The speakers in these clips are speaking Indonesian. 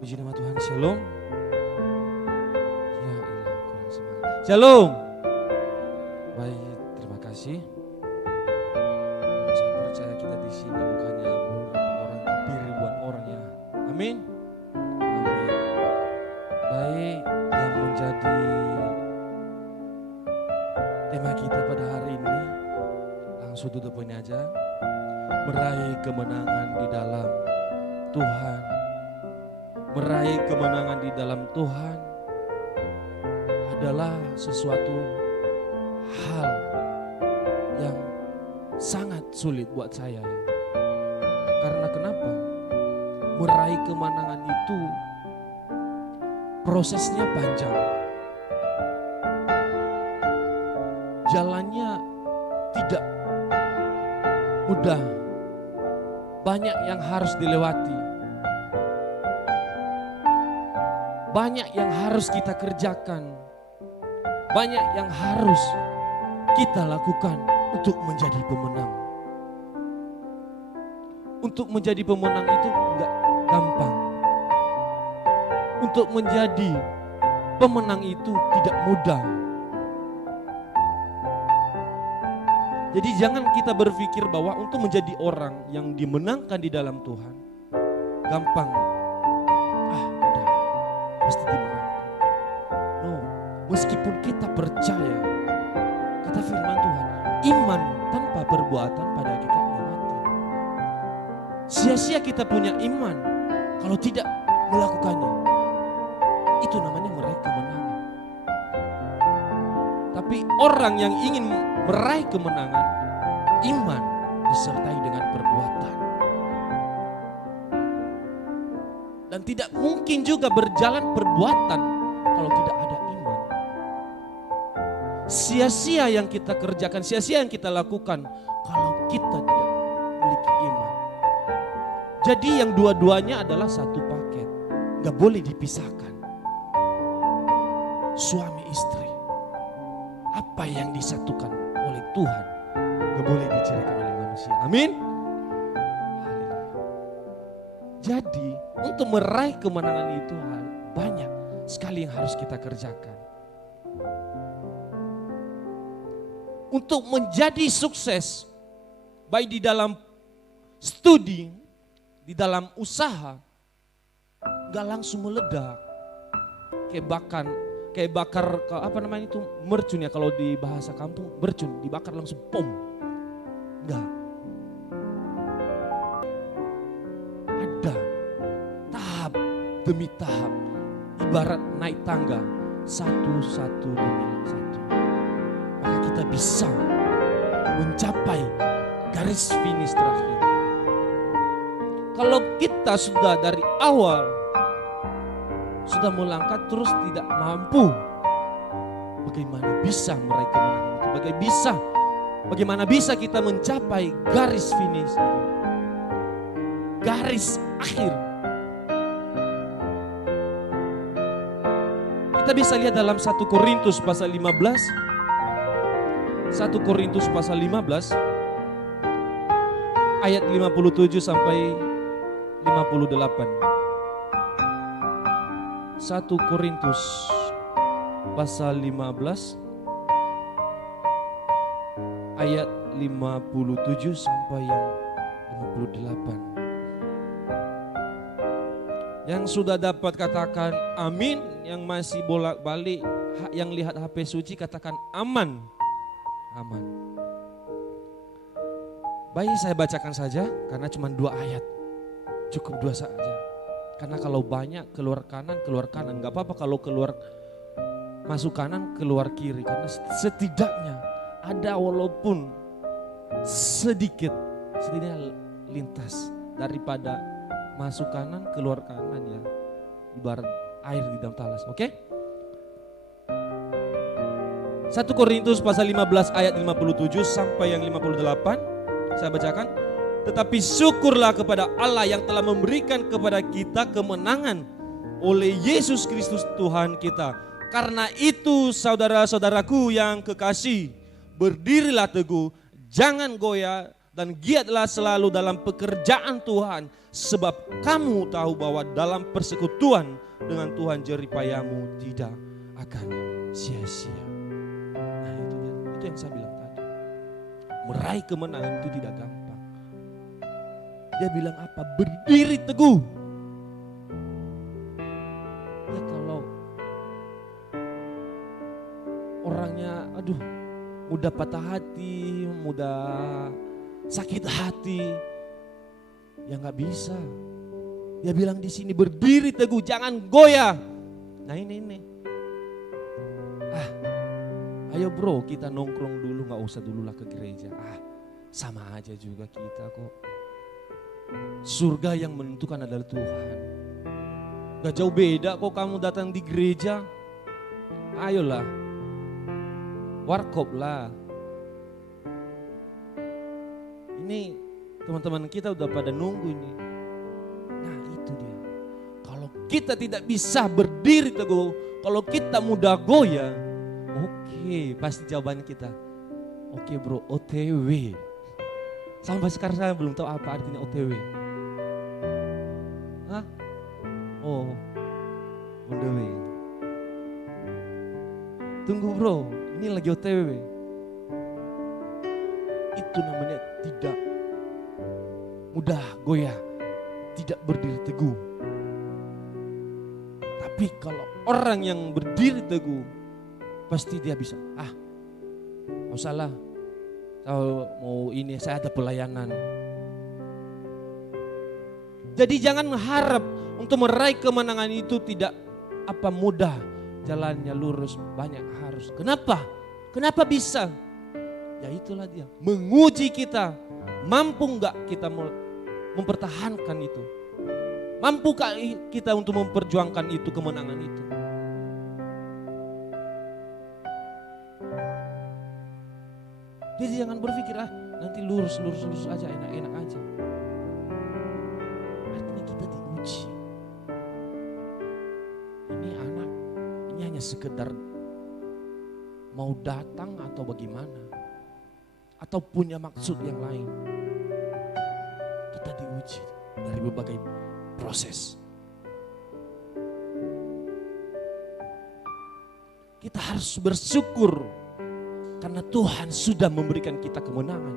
Puji nama Tuhan, shalom. Ya ilah, kurang semangat. Shalom. Baik, terima kasih. Saya percaya kita di sini bukannya beberapa orang, tapi ribuan orang ya. Amin. Amin. Baik, yang menjadi tema kita pada hari ini, langsung tutup poin aja. Meraih kemenangan di dalam Tuhan. Meraih kemenangan di dalam Tuhan adalah sesuatu hal yang sangat sulit buat saya. Karena kenapa? Meraih kemenangan itu prosesnya panjang. Jalannya tidak mudah. Banyak yang harus dilewati. Banyak yang harus kita kerjakan. Banyak yang harus kita lakukan untuk menjadi pemenang. Untuk menjadi pemenang itu enggak gampang. Untuk menjadi pemenang itu tidak mudah. Jadi jangan kita berpikir bahwa untuk menjadi orang yang dimenangkan di dalam Tuhan gampang. Udah, pasti dimenangkan. No, meskipun kita percaya, kata firman Tuhan, iman tanpa perbuatan pada kita mati. Sia-sia kita punya iman kalau tidak melakukannya. Itu namanya meraih kemenangan. Tapi orang yang ingin meraih kemenangan, iman disertai dengan perbuatan. Dan tidak mungkin juga berjalan perbuatan kalau tidak ada iman. Sia-sia yang kita kerjakan, sia-sia yang kita lakukan kalau kita tidak memiliki iman. Jadi yang dua-duanya adalah satu paket, gak boleh dipisahkan. Suami istri, apa yang disatukan oleh Tuhan gak boleh diceraikan oleh manusia. Amin. Haleluya. Jadi untuk meraih kemenangan itu banyak sekali yang harus kita kerjakan. Untuk menjadi sukses, baik di dalam studi, di dalam usaha, gak langsung meledak. Kayak bakar apa namanya itu mercun ya, kalau di bahasa kampung bercun, dibakar langsung pom. Enggak. Ada tahap demi tahap, ibarat naik tangga satu demi satu. Maka kita bisa mencapai garis finish terakhir. Kalau kita sudah dari awal sudah melangkah terus tidak mampu, bagaimana bisa meraih kemenangan itu? Bagaimana bisa kita mencapai garis finish itu? Garis akhir. Kita bisa lihat dalam 1 Korintus pasal 15. 1 Korintus pasal 15 ayat 57 sampai 58. 1 Korintus pasal 15 ayat 57 sampai yang 58. Yang sudah dapat katakan amin, yang masih bolak-balik yang lihat HP suci katakan aman. Aman. Baik, saya bacakan saja karena cuma 2 ayat. Cukup 2 saja. Karena kalau banyak keluar kanan, gak apa-apa kalau keluar masuk kanan, keluar kiri. Karena setidaknya ada walaupun setidaknya lintas daripada masuk kanan, keluar kanan ya. Ibarat air di dalam talas, oke? 1 Korintus pasal 15 ayat 57 sampai yang 58, saya bacakan. Tetapi syukurlah kepada Allah yang telah memberikan kepada kita kemenangan oleh Yesus Kristus Tuhan kita. Karena itu saudara-saudaraku yang kekasih, berdirilah teguh, jangan goyah dan giatlah selalu dalam pekerjaan Tuhan, sebab kamu tahu bahwa dalam persekutuan dengan Tuhan jeripayamu tidak akan sia-sia. Nah itu yang saya bilang tadi. Meraih kemenangan itu tidak gampang. Dia bilang apa? Berdiri teguh. Ya kalau orangnya mudah patah hati, mudah sakit hati, ya nggak bisa. Dia bilang di sini berdiri teguh, jangan goyah. Nah ini. Ayo bro, kita nongkrong dulu, nggak usah dulu lah ke gereja. Sama aja juga kita kok. Surga yang menentukan adalah Tuhan. Gak jauh beda kok kamu datang di gereja. Ayolah, warkop lah. Ini teman-teman kita udah pada nunggu ini. Nah itu dia. Kalau kita tidak bisa berdiri teguh, kalau kita mudah goyah, oke, pasti jawabannya kita, oke bro, OTW. Sampai sekarang saya belum tahu apa artinya OTW. Hah? Oh, on the way. Tunggu bro, ini lagi OTW. Itu namanya tidak mudah goyah, tidak berdiri teguh. Tapi kalau orang yang berdiri teguh, pasti dia bisa. Gak usah lah, kalau mau ini saya ada pelayanan. Jadi jangan harap untuk meraih kemenangan itu tidak mudah. Jalannya lurus, banyak harus. Kenapa? Kenapa bisa? Ya itulah dia, menguji kita. Mampu enggak kita mempertahankan itu? Mampukah kita untuk memperjuangkan itu, kemenangan itu? Jadi jangan berpikir nanti lurus aja, enak-enak aja. Artinya kita diuji. Ini anak, ini hanya sekedar mau datang atau bagaimana? Atau punya maksud yang lain. Kita diuji dari berbagai proses. Kita harus bersyukur karena Tuhan sudah memberikan kita kemenangan.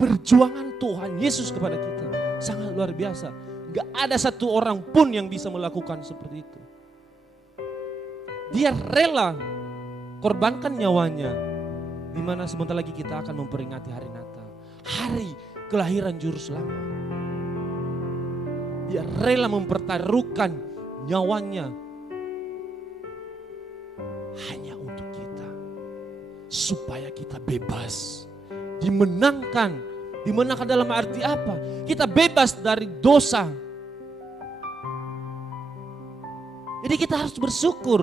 Perjuangan Tuhan Yesus kepada kita sangat luar biasa. Gak ada satu orang pun yang bisa melakukan seperti itu. Dia rela korbankan nyawanya. Dimana sebentar lagi kita akan memperingati hari Natal. Hari kelahiran Juru Selamat. Dia rela mempertaruhkan nyawanya. Hanya untuk kita. Supaya kita bebas. Dimenangkan. Dimenangkan dalam arti apa? Kita bebas dari dosa. Jadi kita harus bersyukur.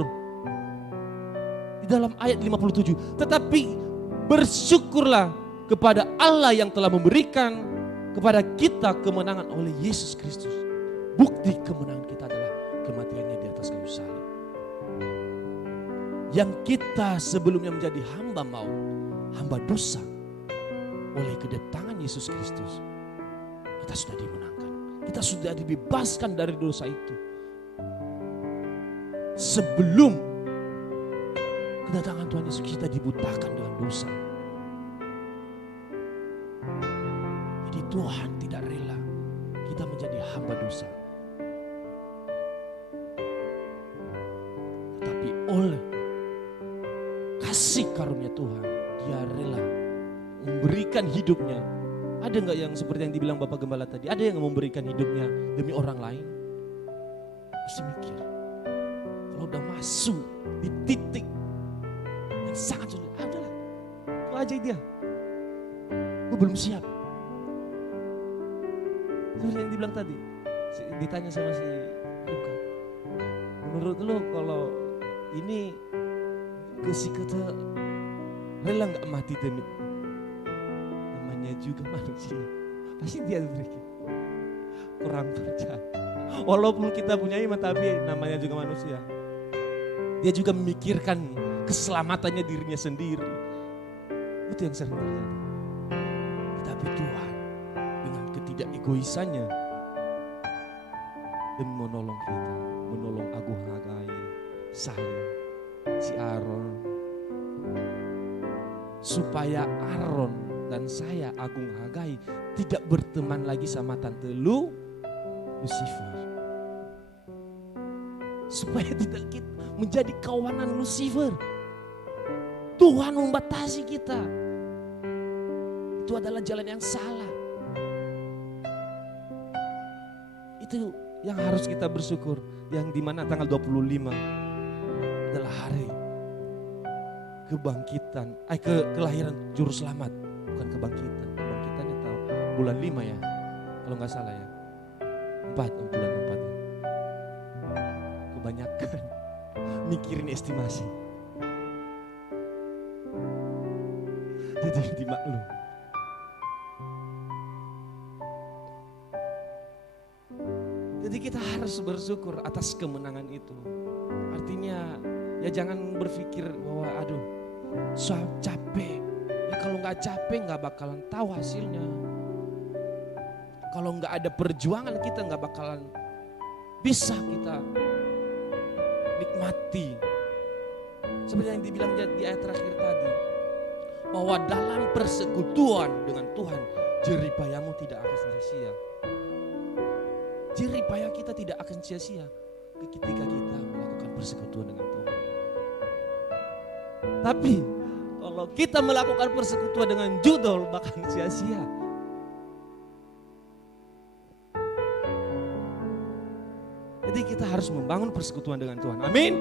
Di dalam ayat 57. Tetapi bersyukurlah kepada Allah yang telah memberikan kepada kita kemenangan oleh Yesus Kristus. Bukti kemenangan kita adalah kematiannya di atas kayu salib. Yang kita sebelumnya menjadi hamba maut, hamba dosa, oleh kedatangan Yesus Kristus, kita sudah dimenangkan. Kita sudah dibebaskan dari dosa itu. Sebelum kedatangan Tuhan Yesus, kita dibutakan dengan dosa. Jadi Tuhan tidak rela kita menjadi hamba dosa. Tetapi oleh kasih karunia Tuhan, dia rela memberikan hidupnya. Ada enggak yang seperti yang dibilang Bapak Gembala tadi? Ada yang memberikan hidupnya demi orang lain? Mesti mikir. Kalau udah masuk di titik yang sangat sulit, udahlah, itu aja dia. Gue belum siap. Seperti yang dibilang tadi, ditanya sama si Luka, menurut lo kalau ini si kata rela nggak mati demi namanya juga manusia, pasti dia berpikir kurang percaya. Walaupun kita punya iman, tapi namanya juga manusia. Dia juga memikirkan keselamatannya dirinya sendiri. Itu yang sering terjadi. Tapi Tuhan dengan ketidakegoisannya demi menolong kita, menolong Agung Hagai, saya, si Aaron, supaya Aaron dan saya, Agung Hagai, tidak berteman lagi sama Tante Lucifer. Supaya tidak kita menjadi kawanan Lucifer. Tuhan membatasi kita. Itu adalah jalan yang salah. Itu yang harus kita bersyukur. Yang dimana tanggal 25 adalah hari kebangkitan, kelahiran Juru Selamat. Bukan kebangkitan, kebangkitannya tahun bulan 5 ya, kalau nggak salah ya. Bulan 4 ya. Kebanyakan mikirin estimasi. Jadi dimaklum. Jadi kita harus bersyukur atas kemenangan itu. Artinya ya jangan berpikir bahwa aduh capek. Ya kalau nggak capek nggak bakalan tahu hasilnya. Kalau nggak ada perjuangan kita nggak bakalan bisa kita nikmati. Seperti yang dibilang di ayat terakhir tadi. Bahwa dalam persekutuan dengan Tuhan jeripayamu tidak akan sia-sia. Jeripaya kita tidak akan sia-sia ketika kita melakukan persekutuan dengan Tuhan. Tapi kalau kita melakukan persekutuan dengan judul bahkan sia-sia. Jadi kita harus membangun persekutuan dengan Tuhan. Amin.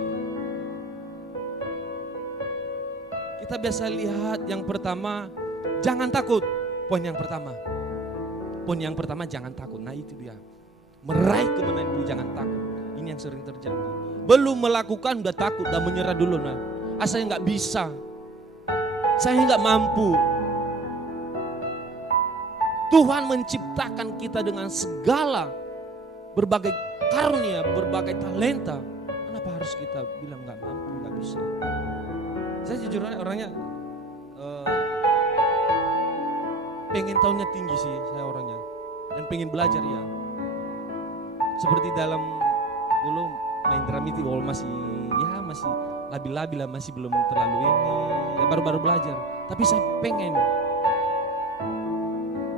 Kita biasa lihat yang pertama, jangan takut. Poin yang pertama. Poin yang pertama jangan takut. Nah itu dia. Meraih kemenangan itu jangan takut. Ini yang sering terjadi. Belum melakukan udah takut, udah menyerah dulu. Nah, saya nggak bisa. Saya nggak mampu. Tuhan menciptakan kita dengan segala berbagai karunia, berbagai talenta. Kenapa harus kita bilang nggak mampu, nggak bisa? Saya jujur orangnya pengen tahunnya tinggi sih saya orangnya. Dan pengen belajar ya. Seperti dalam dulu main drum itu masih labil-labil lah, masih belum terlalu ini, ya baru-baru belajar. Tapi saya pengen.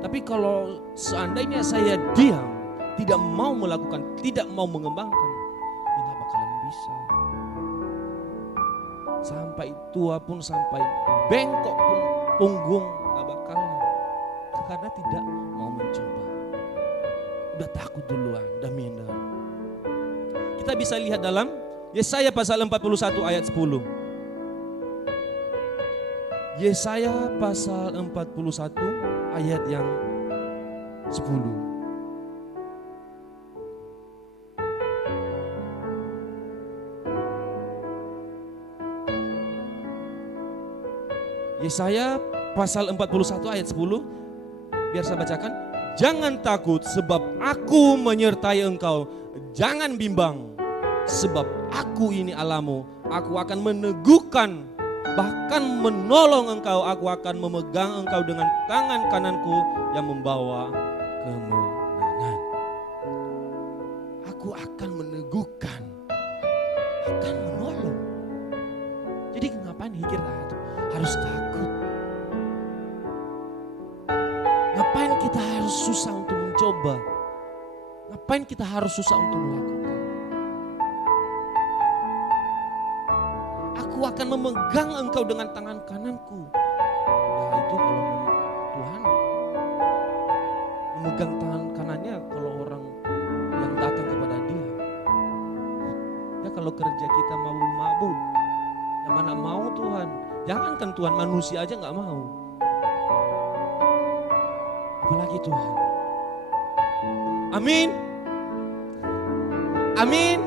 Tapi kalau seandainya saya diam, tidak mau melakukan, tidak mau mengembangkan, ya nggak bakalan bisa. Sampai tua pun, sampai bengkok pun punggung nggak bakalan, karena tidak mau mencoba. Udah takut duluan, udah minder. Kita bisa lihat dalam Yesaya pasal 41 ayat 10. Yesaya pasal 41 ayat yang 10. Yesaya pasal 41 ayat 10. Biar saya bacakan. Jangan takut sebab aku menyertai engkau. Jangan bimbang sebab aku ini Allahmu. Aku akan meneguhkan, bahkan menolong engkau. Aku akan memegang engkau dengan tangan kananku yang membawa kemenangan. Aku akan meneguhkan, akan menolong. Jadi ngapain kita harus takut? Ngapain kita harus susah untuk mencoba? Ngapain kita harus susah untuk melakukan? Aku akan memegang engkau dengan tangan kananku. Ya itu kalau Tuhan memegang tangan kanannya kalau orang yang datang kepada dia. Ya kalau kerja kita mabuk, yang mana mau Tuhan? Jangankan Tuhan, manusia aja gak mau. Apalagi Tuhan. Amin. Amin. Amin.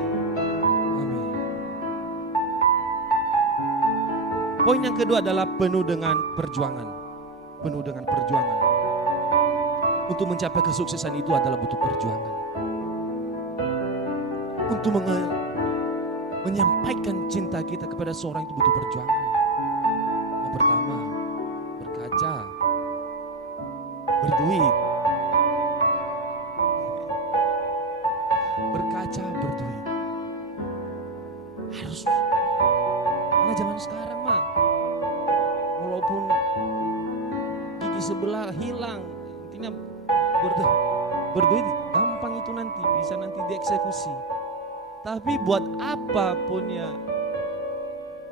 Poin yang kedua adalah penuh dengan perjuangan. Penuh dengan perjuangan. Untuk mencapai kesuksesan itu adalah butuh perjuangan. Untuk menyampaikan cinta kita kepada seorang itu butuh perjuangan. Yang pertama, berkaca. berduit. Berkaca berduit. Harus. Karena zaman sekarang mah, walaupun gigi sebelah hilang, intinya berduit gampang itu nanti, bisa nanti dieksekusi. Tapi buat apapun ya,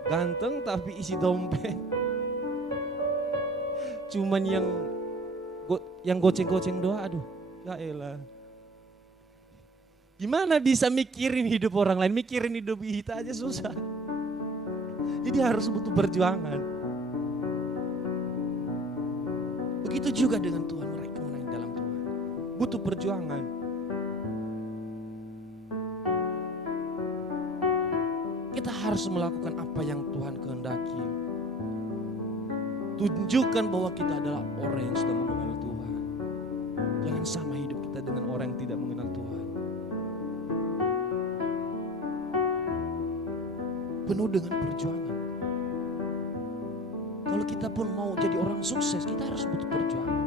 ganteng tapi isi dompet. Cuman yang goceng-goceng doa, aduh, ya elah. Gimana bisa mikirin hidup orang lain, mikirin hidup kita aja susah. Jadi harus butuh perjuangan. Begitu juga dengan Tuhan, mereka menang dalam Tuhan. Butuh perjuangan. Kita harus melakukan apa yang Tuhan kehendaki. Tunjukkan bahwa kita adalah orang yang sudah mengenal Tuhan. Jangan sama hidup kita dengan orang yang tidak mengenal Tuhan. Penuh dengan perjuangan. Kalau kita pun mau jadi orang sukses, kita harus butuh perjuangan.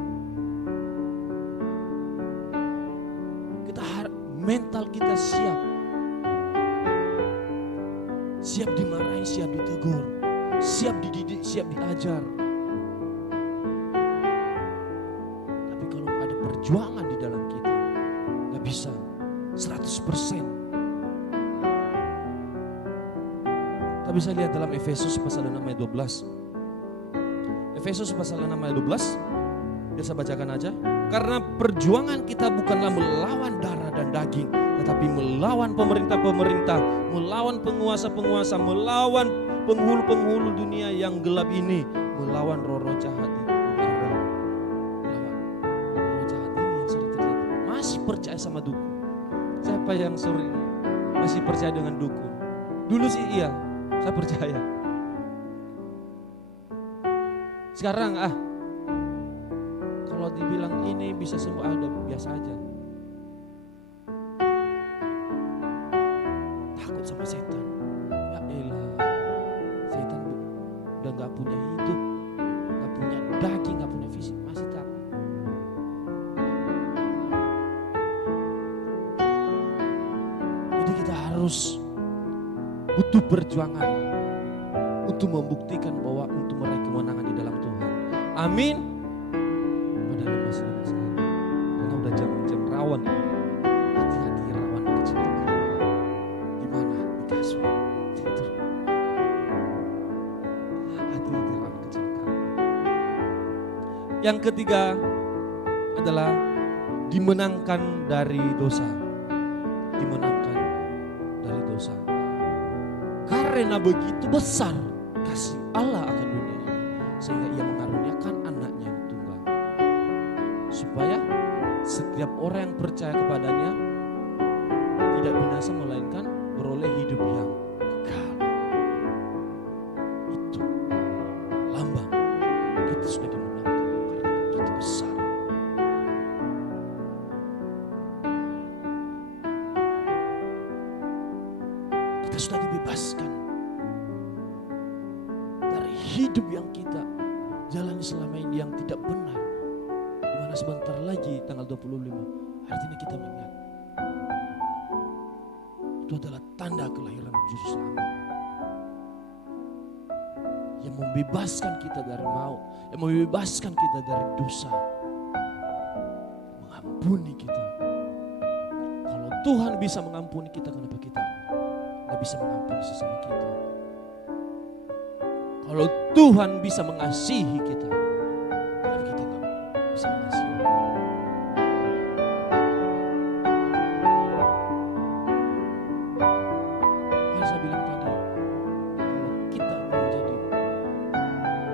Mental kita siap. Siap dimarahi, siap ditegur. Siap dididik, siap diajar. Tapi kalau ada perjuangan di dalam kita, gak bisa 100%. Kita bisa lihat dalam Efesus pasal 6 ayat 12. Efesus pasal 6 ayat 12. Biasa bacakan aja. Karena perjuangan kita bukanlah melawan darah dan daging, tetapi melawan pemerintah-pemerintah, melawan penguasa-penguasa, melawan penghulu-penghulu dunia yang gelap ini, melawan roh-roh jahat di udara. Melawan roh jahat ini yang sering terjadi. Masih percaya sama dukun? Siapa yang sering masih percaya dengan dukun? Dulu sih iya, saya percaya. Sekarang kalau dibilang ini bisa sembuh, ada biasa aja. Takut sama setan. Ya elah, setan udah gak punya hidup, gak punya daging, gak punya fisik, masih takut. Jadi kita harus butuh perjuangan untuk membuktikan bahwa untuk meraih kemenangan di dalam Tuhan. Amin. Karena udah jam-jam rawan. Hati-hati rawan kecelakaan. Di mana? Di kasur. Tidur. Hati-hati rawan kecelakaan. Yang ketiga adalah dimenangkan dari dosa. Dimenangkan dari dosa. Karena begitu besar kasih Allah akan dunia ini, sehingga ia mengaruniakan anaknya yang tunggal, supaya setiap orang yang percaya kepadanya tidak binasa melainkan beroleh hidup yang kekal. Itu lambang kita sudah dimenangkan karena begitu besar. Kita sudah dibebaskan dari hidup yang kita jalani selama ini yang tidak benar. Dimana sebentar lagi tanggal 25, artinya kita mengingat. Itu adalah tanda kelahiran Juru Selamat. Yang membebaskan kita dari maut, yang membebaskan kita dari dosa. Mengampuni kita. Kalau Tuhan bisa mengampuni kita, kenapa kita gak bisa mengampuni sesama kita? Kalau Tuhan bisa mengasihi kita, kenapa kita gak bisa mengasihi? Yang saya bilang tadi, kalau kita menjadi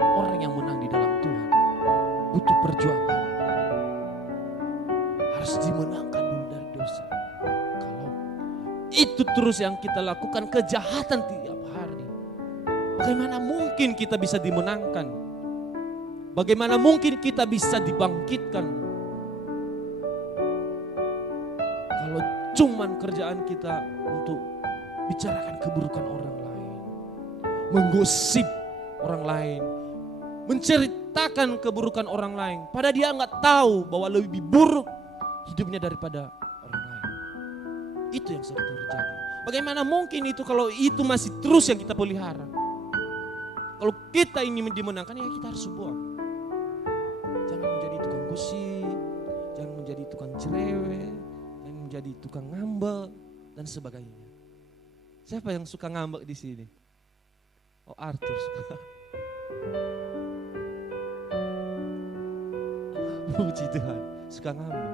orang yang menang di dalam Tuhan, butuh perjuangan. Harus dimenangkan dulu dari dosa. Kalau itu terus yang kita lakukan, kejahatan tiap hari, bagaimana mungkin kita bisa dimenangkan? Bagaimana mungkin kita bisa dibangkitkan? Kalau cuman kerjaan kita untuk bicarakan keburukan orang lain, menggosip orang lain, menceritakan keburukan orang lain. Padahal dia nggak tahu bahwa lebih buruk hidupnya daripada orang lain. Itu yang sering terjadi. Bagaimana mungkin itu kalau itu masih terus yang kita pelihara? Kalau kita ini dimenangkan, ya kita harus buang. Jangan menjadi tukang gosip, jangan menjadi tukang cerewet, jangan menjadi tukang ngambek dan sebagainya. Siapa yang suka ngambek di sini? Oh, Arthur suka. Puji Tuhan, suka ngambek.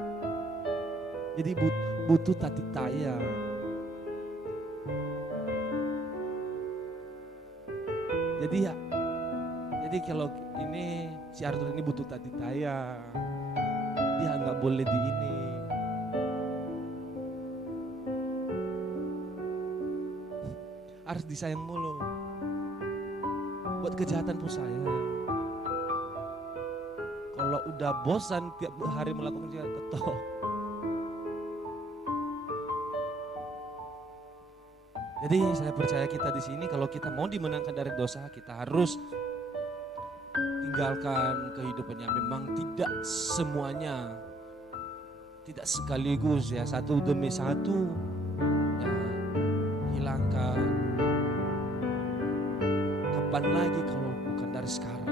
Jadi butuh tati tayang. Jadi kalau ini si Arthur ini butuh tati tayang. Dia nggak boleh di ini. Harus disayang mulu. Buat kejahatan pun sayang. Kalau udah bosan tiap hari melakukan kejahatan, ketok. Jadi saya percaya kita di sini kalau kita mau dimenangkan dari dosa, kita harus tinggalkan kehidupan yang memang tidak semuanya, tidak sekaligus ya, satu demi satu ya, hilangkan. Kapan lagi kalau bukan dari sekarang?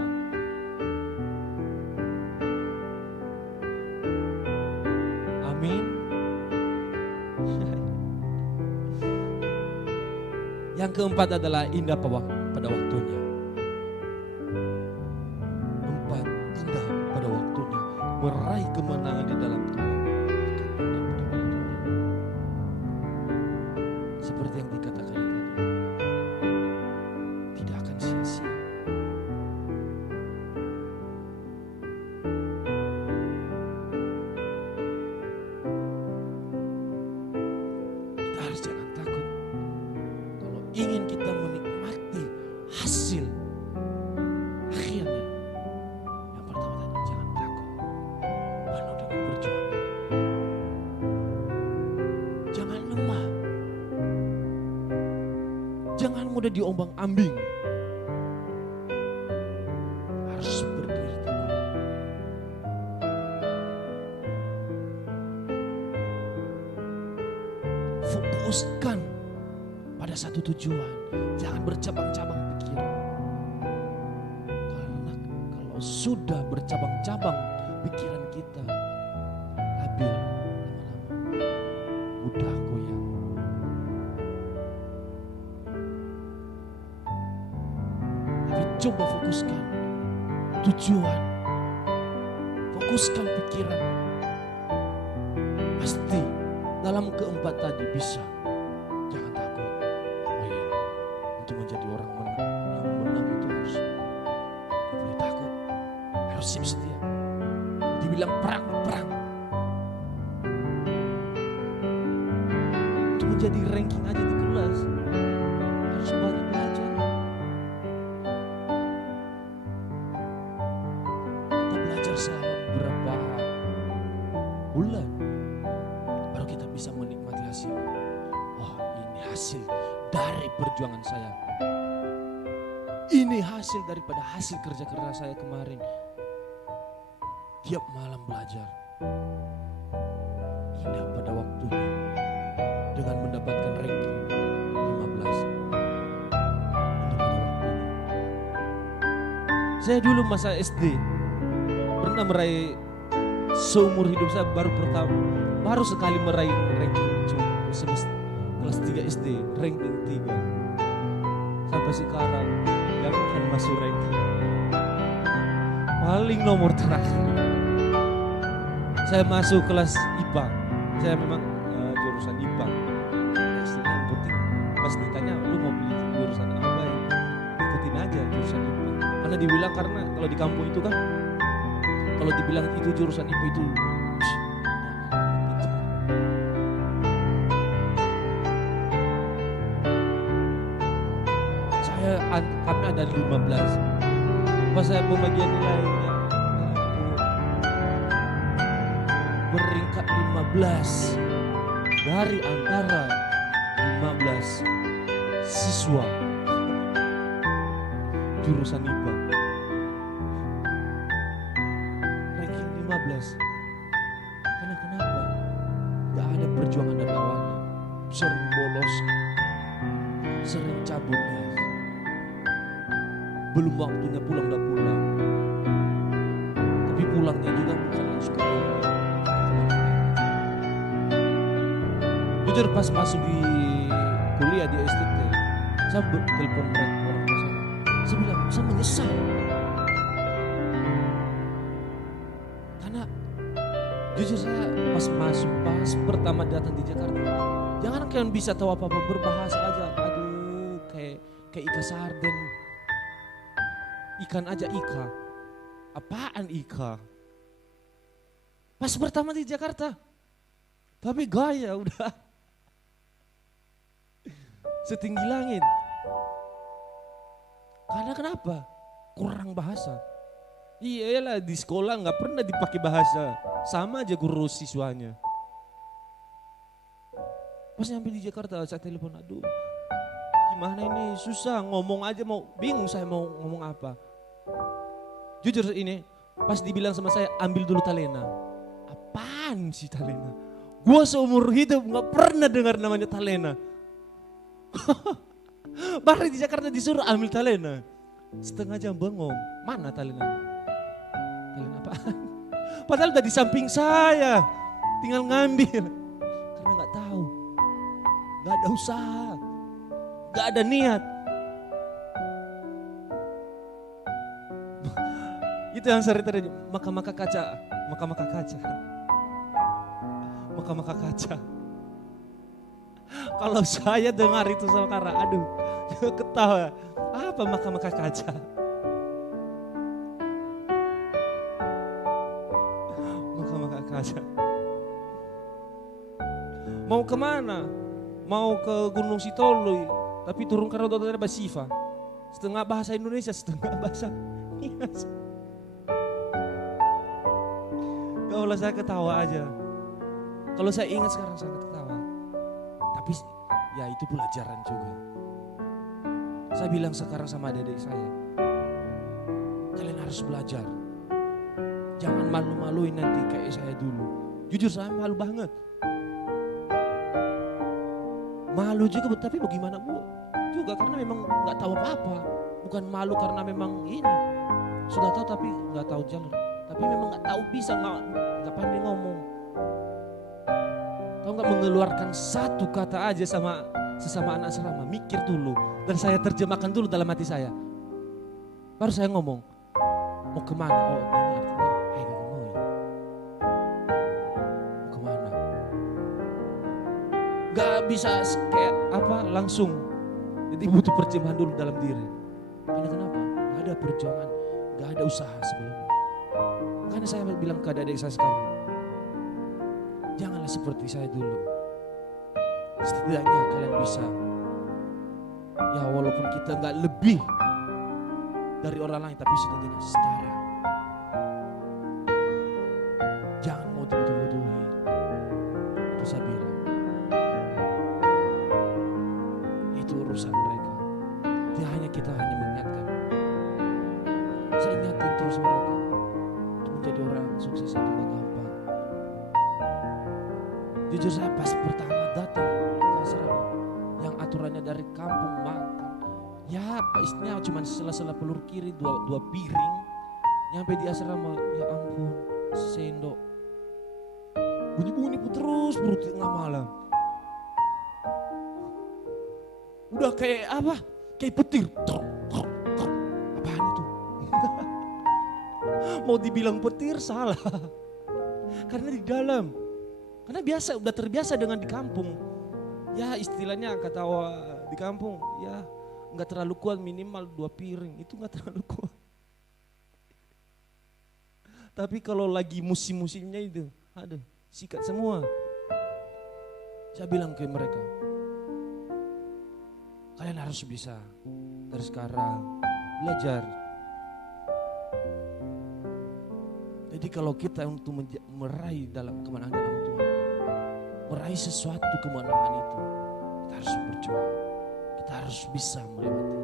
Amin. Yang keempat adalah indah pada waktunya. Empat, indah pada waktunya. Meraih kemenangan di dalam Tuhan. Seperti yang dikatakan tadi. Tidak akan sia-sia. Kita harus jangan takut. Ingin kita menikmati hasil akhirnya, yang pertama tadi jangan takut, penuh dengan perjuangan, jangan lemah, jangan mudah diombang-ambing, harus berdiri teguh. Fokuskan pada satu tujuan, jangan bercabang-cabang pikiran. Karena kalau sudah bercabang-cabang pikiran kita, labil lama-lama, mudah goyang. Tapi coba fokuskan tujuan, fokuskan pikiran. Pasti dalam keempat tadi bisa. Untuk menjadi orang yang menang itu harus tidak boleh takut, harus siap sedia. Dibilang perang. Untuk menjadi ranking aja di kelas harus banyak belajar. Kita belajar selama beberapa bulan baru kita bisa menikmati hasil. Oh, ini hasil dari perjuangan saya. Ini hasil daripada hasil kerja keras saya kemarin. Tiap malam belajar. Indah pada waktunya. Dengan mendapatkan ranking 15. Indah pada waktunya. Saya dulu masa SD pernah meraih, seumur hidup saya baru sekali meraih ranking kelas 3 SD, ranking 3. Sampai sekarang gak akan masuk ranking. Paling nomor terakhir. Saya masuk kelas IPA. Saya memang jurusan IPA. Istilahnya yang penting pas ditanya lu mau pilih jurusan apa ya, ikutin aja jurusan IPA. Karena dibilang, karena kalau di kampung itu kan, kalau dibilang itu jurusan IPA itu kami ada 15. Pas saya pembagian nilainya, beringkat 15 dari antara 15 siswa jurusan IPA. 12. Karena kenapa? Gak ada perjuangan dari awalnya. Sering bolos, sering cabut guys. Belum waktunya pulang udah pulang. Tapi pulangnya juga bukan langsung ke rumah. Jujur pas masuk di kuliah di STT, saya telepon mereka orang tua saya. Saya bilang, saya menyesal. Karena jujur saya pas pertama datang di Jakarta, jangan kalian bisa tahu apa-apa, berbahasa aja. Aduh, kayak ikan sarden. Ikan aja ika. Apaan ika? Pas pertama di Jakarta. Tapi gaya udah setinggi langit. Karena kenapa? Kurang bahasa. Iyalah di sekolah nggak pernah dipakai bahasa. Sama aja guru siswanya. Pas nyampe di Jakarta saya telepon, aduh gimana ini, susah ngomong aja, bingung saya mau ngomong apa. Jujur ini pas dibilang sama saya ambil dulu talena. Apaan sih talena? Gua seumur hidup nggak pernah dengar namanya talena. Baru di Jakarta disuruh ambil talena. Setengah jam bengong, mana talena? Talena apaan? Padahal udah di samping saya, tinggal ngambil. Karena nggak tahu, nggak ada usaha, nggak ada niat. Itu yang sering terjadi, maka kaca. Kalau saya dengar itu sama Kara, aduh, ketawa. Apa maka kaca? Maka kaca. Mau kemana? Mau ke Gunung Sitoli, tapi turun karena udah ada Basifa. Setengah bahasa Indonesia, setengah bahasa Nias. Ya Allah, saya ketawa aja. Kalau saya ingat sekarang saya ketawa. Tapi ya itu pelajaran juga. Saya bilang sekarang sama adik-adik saya, kalian harus belajar. Jangan malu-maluin nanti kayak saya dulu. Jujur saya malu banget. Malu juga, tapi bagaimana bu? Juga karena memang nggak tahu apa-apa. Bukan malu karena memang ini sudah tahu tapi nggak tahu jalur. Tapi memang nggak tahu bisa, nggak pandai ngomong. Tahu nggak, mengeluarkan satu kata aja sama sesama anak serama, mikir dulu dan saya terjemahkan dulu dalam hati saya. Baru saya ngomong, mau kemana? Oh ini artinya, ngomong. Mau kemana? Gak bisa kayak apa langsung. Jadi butuh perjemahan dulu dalam diri. Karena kenapa? Gak ada perjuangan, gak ada usaha sebelumnya. Makanya saya bilang ke adik-adik saya sekarang, janganlah seperti saya dulu. Setidaknya kalian bisa. Ya walaupun kita gak lebih dari orang lain, tapi setidaknya setara. Jangan mau dibodoh-bodohi. Itu saya bilang. Itu urusan mereka. Kita hanya mengingatkan. Saya ingatin terus mereka. Untuk menjadi orang sukses itu gak gampang. Jujur saya pas pertama datang ke asrama, yang aturannya dari kampung makan, ya istilahnya cuma sela-sela pelur kiri dua piring. Nyampe di asrama, ya ampun, sendok. Bunyi-bunyi terus perut tengah malam. Udah kayak apa? Kayak petir. Apaan itu? Mau dibilang petir salah. Karena di dalam. Karena udah terbiasa dengan di kampung. Ya istilahnya kata di kampung, ya nggak terlalu kuat, minimal 2 piring. Itu nggak terlalu kuat. Tapi kalau lagi musim-musimnya itu, aduh, sikat semua. Saya bilang ke mereka, kalian harus bisa dari sekarang belajar. Jadi kalau kita untuk meraih dalam kemenangan dalam Tuhan, meraih sesuatu kemenangan itu, kita harus berjuang. Kita harus bisa melewati.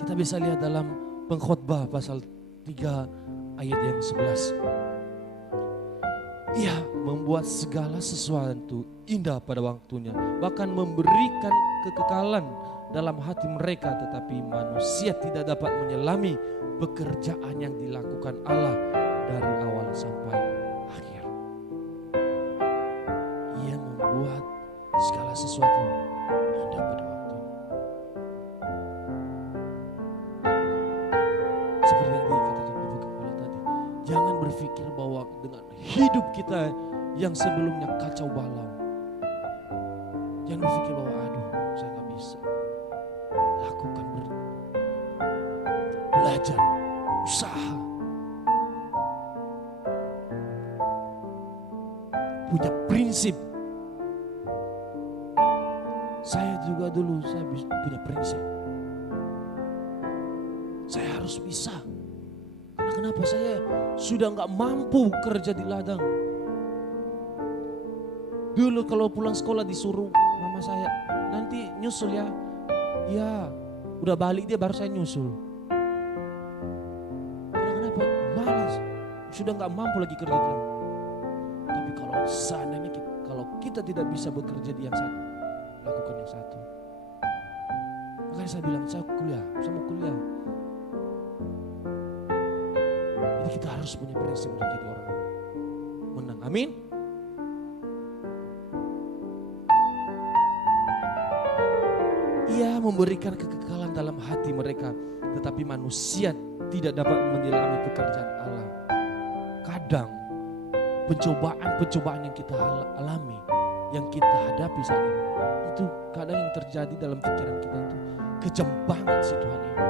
Kita bisa lihat dalam Pengkhotbah pasal 3 ayat yang 11. Ia membuat segala sesuatu indah pada waktunya, bahkan memberikan kekekalan dalam hati mereka, tetapi manusia tidak dapat menyelami pekerjaan yang dilakukan Allah dari awal sampai akhir. Ia membuat segala sesuatu indah pada waktu. Seperti yang dikatakan Bapak Kepala tadi, jangan berpikir bahwa dengan hidup kita yang sebelumnya kacau balau, jangan berpikir bahwa aduh saya gak bisa. Lakukan belajar, usaha, punya prinsip. Saya juga dulu saya punya prinsip. Saya harus bisa. Karena kenapa? Saya sudah gak mampu kerja di ladang. Dulu kalau pulang sekolah disuruh mama saya, nanti nyusul ya. Ya, udah balik dia baru saya nyusul. Karena kenapa? Malas. Sudah gak mampu lagi kerja di ladang. Tapi kalau seandainya kalau kita tidak bisa bekerja di yang satu, lakukan yang satu. Makanya saya bilang saya mau kuliah. Jadi kita harus punya prinsip untuk jadi orang menang. Amin. Ia memberikan kekekalan dalam hati mereka, tetapi manusia tidak dapat menyelami pekerjaan Allah. Kadang pencobaan yang kita alami, yang kita hadapi saat ini, itu kadang yang terjadi dalam pikiran kita itu kejam banget sih Tuhan ini.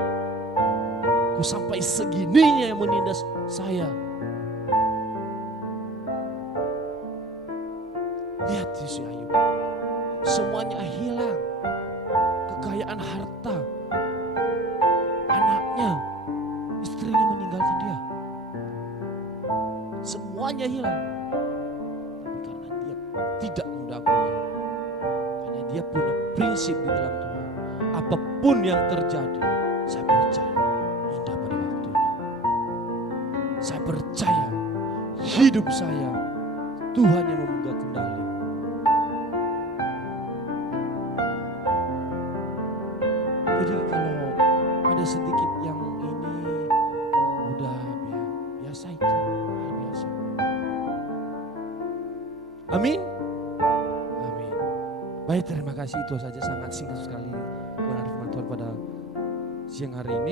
Kok sampai segininya yang menindas saya. Lihat si Ayub, semuanya hilang. Kekayaan harta, anaknya, istrinya meninggalkan dia. Semuanya hilang. Tapi karena dia tidak mendakui, karena dia punya prinsip di dalam Tuhan. Apapun yang terjadi, saya percaya indah pada waktunya. Saya percaya hidup saya Tuhan yang memegang kendali. Jadi kalau ada sedikit yang ini udah biasa, itu hal biasa. Amin. Amin. Baik, terima kasih, itu saja, sangat singkat sekali kebenaran firman Tuhan pada siang hari ini.